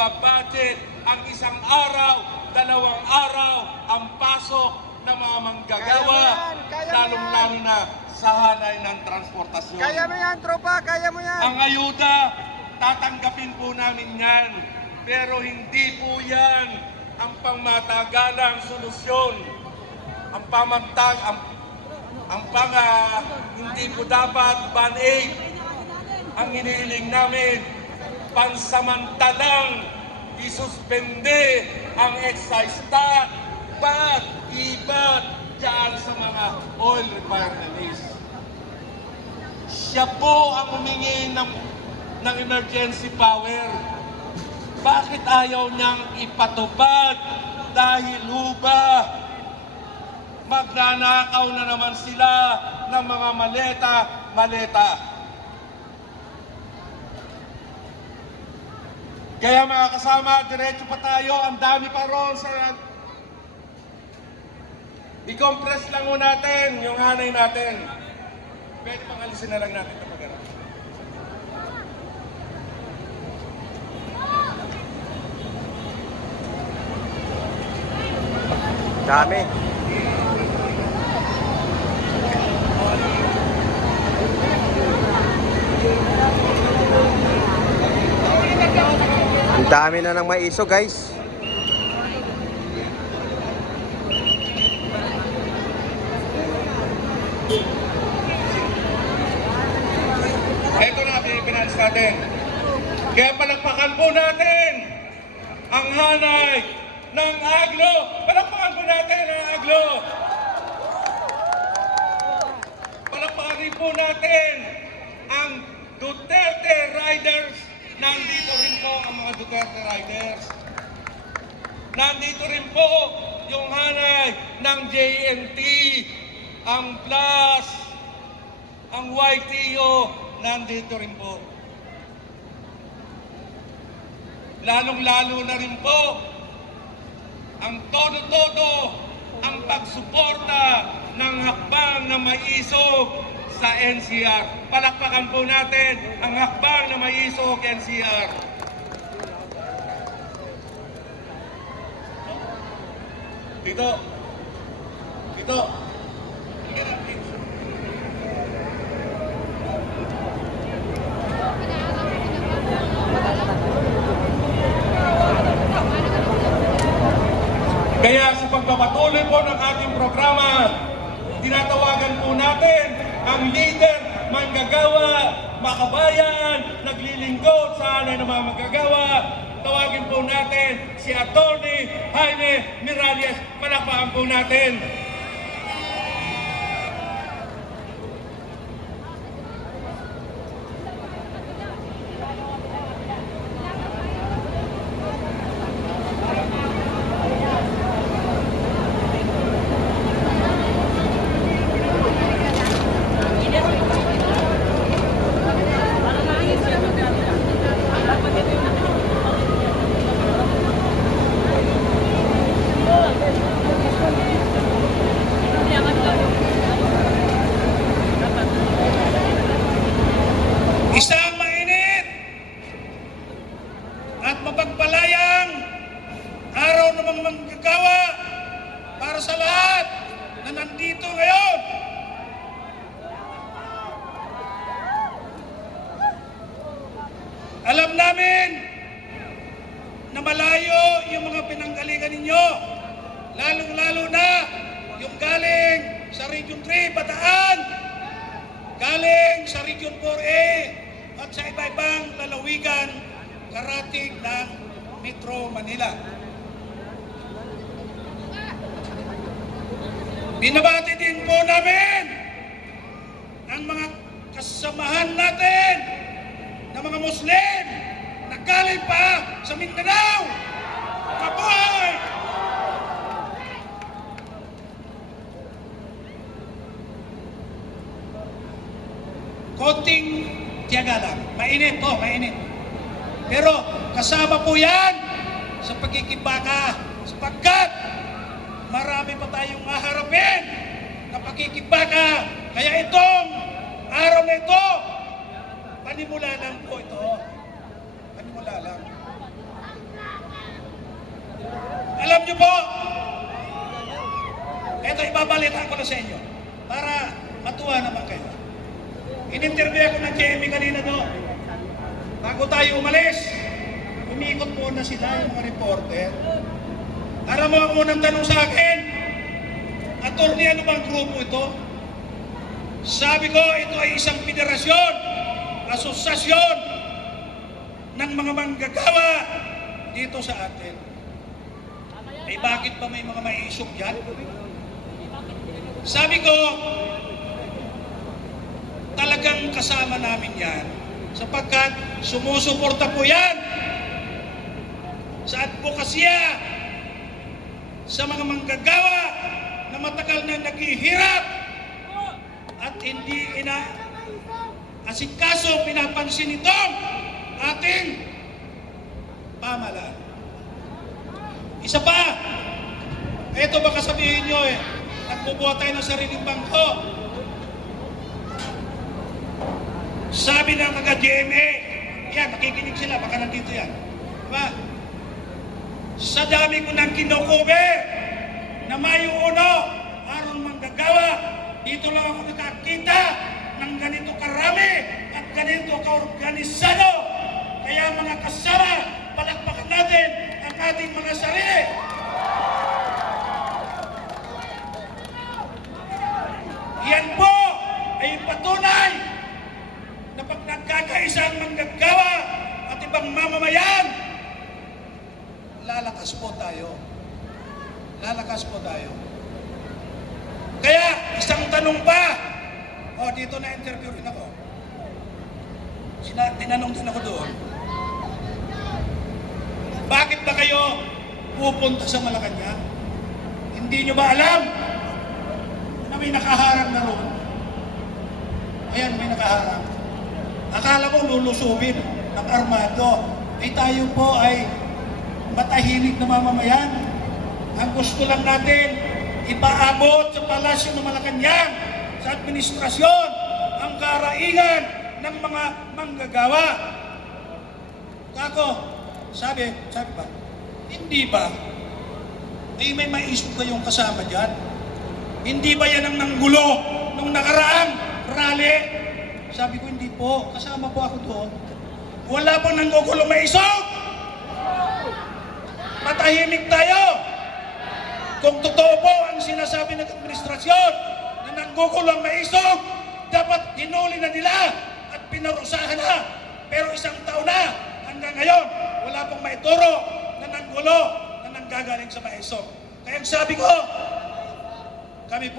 nagbabudget ang isang araw, 2 araw ang pasok ng mga manggagawa, lalong-lalo na sa hanay ng transportasyon. Kaya mo yan, tropa, kaya mo yan. Ang ayuda, tatanggapin po namin yan. Pero hindi po yan ang pangmatagalang solusyon. Hindi po dapat ban-aid. Ang iniiling namin, pansamantalang isuspende ang excise tax, VAT, IVAT dyan sa mga oil refineries. Siya po ang humingi ng emergency power. Bakit ayaw niyang ipatupad? Dahil ba magnanakaw na naman sila ng mga maleta. Kaya mga kasama, diretso pa tayo. Ang dami pa ron sa... I-compress lang mo natin yung hanay natin. Pwede pangalisin na lang natin ito mag-arap. Dami. Ang dami na ng maiso, guys. Ito na, pinans natin. Kaya palakpakan po natin ang hanay ng Aglo. Palakpakan po natin ang Aglo. Palakpakan rin po natin ang Duterte Riders. Nandito rin po ang mga Duterte Riders. Nandito rin po yung hanay ng JNT, ang PLUS, ang YTO, nandito rin po. Lalong-lalo na rin po ang todo-todo ang pagsuporta ng hakbang na maisog sa NCR. Palakpakan po natin ang hakbang na maisog NCR. Dito. Kaya sa pagpapatuloy po ng ating programa, tinatawagan po natin ang leader, manggagawa, makabayan, naglilingkod sa hanay ng mga manggagawa. Tawagin po natin si Atty. Jaime Miralles. Palakpakan po natin. Isang mainit at mapagpalayang araw ng mga manggagawa para sa lahat na nandito ngayon. Alam namin na malayo yung mga pinanggalingan ninyo, lalong-lalo na yung galing sa Region 3, Bataan, galing sa Region 4A at sa iba-ibang lalawigan karating ng Metro Manila. Binabati din po namin ang mga kasamahan natin na mga Muslim na galing pa sa Mindanao. Mabuhay! Konting tiyaga lang. Mainit po, mainit. Pero kasama po yan sa pagkikibaka sapagkat marami pa tayong maharapin na pagkikibaka. Kaya itong araw na ito, panimula lang po ito. Panimula lang. Alam niyo po, eto ibabalita ko na sa inyo para matuwa naman kayo. In-interview ako ng GMA kanina doon. Bago tayo umalis, umikot muna sila yung mga reporter. Alam mo ang unang tanong sa akin, attorney, ano bang grupo ito? Sabi ko, ito ay isang federasyon, asosasyon ng mga manggagawa dito sa atin. Eh bakit pa may mga maiisog dyan? Sabi ko, talagang kasama namin yan sapagkat sumusuporta po yan sa advokasya sa mga manggagawa na matagal na naghihirap at hindi asikaso pinapansin itong ating pamahalaan. Isa pa, ito baka sabihin nyo nagbubuhat tayo ng sariling bangko. Sabi ng taga-GMA, yan, nakikinig sila, baka nandito yan. Diba? Sa dami ko nang kinukuber na Mayo 1, aron manggagawa, dito lang ako nakakita ng ganito karami at ganito kaorganisado. Kaya mga kasama, palakpakan natin ang ating mga sarili. Yan po ay patunay na pag nagkakaisa ang manggagawa at ibang mamamayan, lalakas po tayo. Lalakas po tayo. Kaya, isang tanong pa. Dito na-interview rin ako. Tinanong din ako doon. Bakit ba kayo pupunta sa Malacanang? Hindi nyo ba alam na may nakaharang na roon? Ayan, may nakaharang. Akala ko lulusubin ng armado. Tayo po ay matahimik na mamamayan. Ang gusto lang natin, ipaabot sa palasyo ng Malacanang, sa administrasyon, ang karaingan ng mga manggagawa. Kako, sabi ba, hindi ba? May maisip kayong kasama dyan? Hindi ba yan ang nanggulo nung nakaraang rally? Sabi ko, hindi po. Kasama po ako doon. Wala pong nanggugulo maisog! Matahimik tayo! Kung totoo po ang sinasabi ng administrasyon na nanggugulo ang maisog, dapat hinuli na nila at pinarusahan na. Pero isang taon na, hanggang ngayon, wala pong maituro na nanggulo na nanggagaling sa maisog. Kaya sabi ko, kami po